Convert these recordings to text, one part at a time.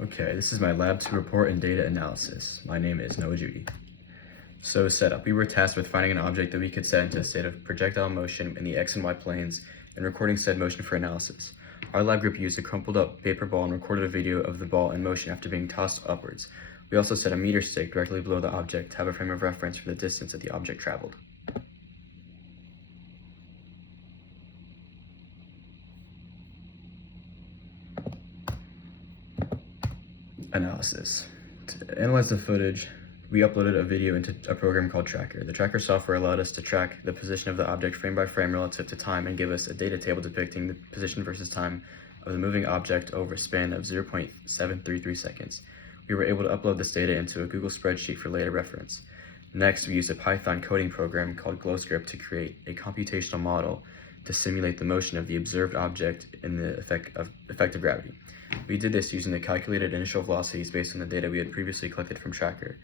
Okay, this is my Lab 2 report and data analysis. My name is Noah Judy. So setup, we were tasked with finding an object that we could set into a state of projectile motion in the X and Y planes and recording said motion for analysis. Our lab group used a crumpled up paper ball and recorded a video of the ball in motion after being tossed upwards. We also set a meter stick directly below the object to have a frame of reference for the distance that the object traveled. Analysis. To analyze the footage, we uploaded a video into a program called Tracker. The Tracker software allowed us to track the position of the object frame by frame relative to time and give us a data table depicting the position versus time of the moving object over a span of 0.733 seconds. We were able to upload this data into a Google spreadsheet for later reference. Next, we used a Python coding program called GlowScript to create a computational model to simulate the motion of the observed object in the effect of gravity. We did this using the calculated initial velocities based on the data we had previously collected from Tracker.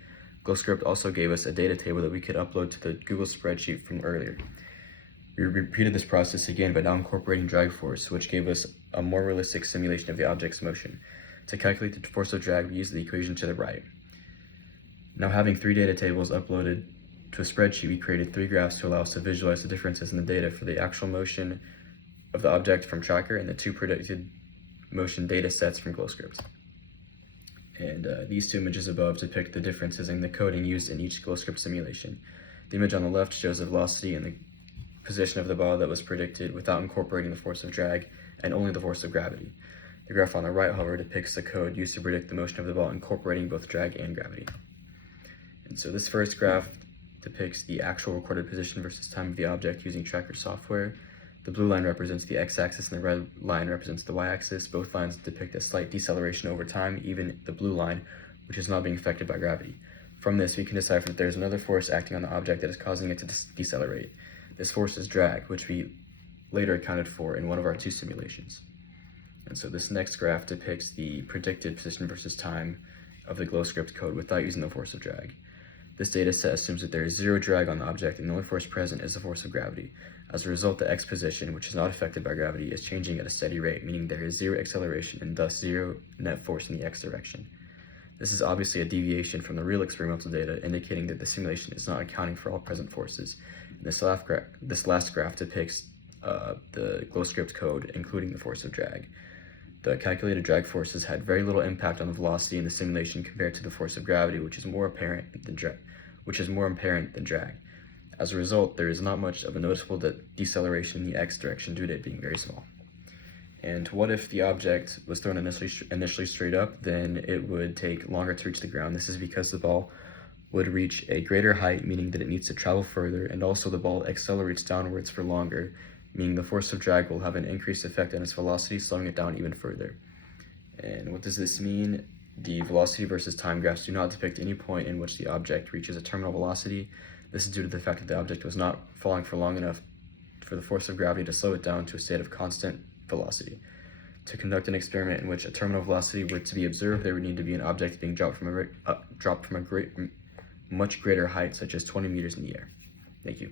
GlowScript also gave us a data table that we could upload to the Google spreadsheet from earlier. We repeated this process again, but now incorporating drag force, which gave us a more realistic simulation of the object's motion. To calculate the force of drag, we used the equation to the right. Now, having 3 data tables uploaded to a spreadsheet, we created 3 graphs to allow us to visualize the differences in the data for the actual motion of the object from Tracker and the 2 predicted motion data sets from GlowScript. And these 2 images above depict the differences in the coding used in each GlowScript simulation. The image on the left shows the velocity and the position of the ball that was predicted without incorporating the force of drag and only the force of gravity. The graph on the right, however, depicts the code used to predict the motion of the ball, incorporating both drag and gravity. And so this first graph depicts the actual recorded position versus time of the object using Tracker software. The blue line represents the x-axis and the red line represents the y-axis. Both lines depict a slight deceleration over time, even the blue line, which is not being affected by gravity. From this, we can decipher that there's another force acting on the object that is causing it to decelerate. This force is drag, which we later accounted for in one of our 2 simulations. And so this next graph depicts the predicted position versus time of the GlowScript code without using the force of drag. This data set assumes that there is 0 drag on the object and the only force present is the force of gravity. As a result, the x position, which is not affected by gravity, is changing at a steady rate, meaning there is 0 acceleration and thus 0 net force in the x direction. This is obviously a deviation from the real experimental data, indicating that the simulation is not accounting for all present forces. And this last graph depicts the GlowScript code, including the force of drag. The calculated drag forces had very little impact on the velocity in the simulation compared to the force of gravity, which is more apparent than drag. As a result, there is not much of a noticeable deceleration in the x direction due to it being very small. And what if the object was thrown initially straight up? Then it would take longer to reach the ground. This is because the ball would reach a greater height, meaning that it needs to travel further, and also the ball accelerates downwards for longer, meaning the force of drag will have an increased effect on its velocity, slowing it down even further. And what does this mean? The velocity versus time graphs do not depict any point in which the object reaches a terminal velocity. This is due to the fact that the object was not falling for long enough for the force of gravity to slow it down to a state of constant velocity. To conduct an experiment in which a terminal velocity were to be observed, there would need to be an object being dropped from a much greater height, such as 20 meters in the air. Thank you.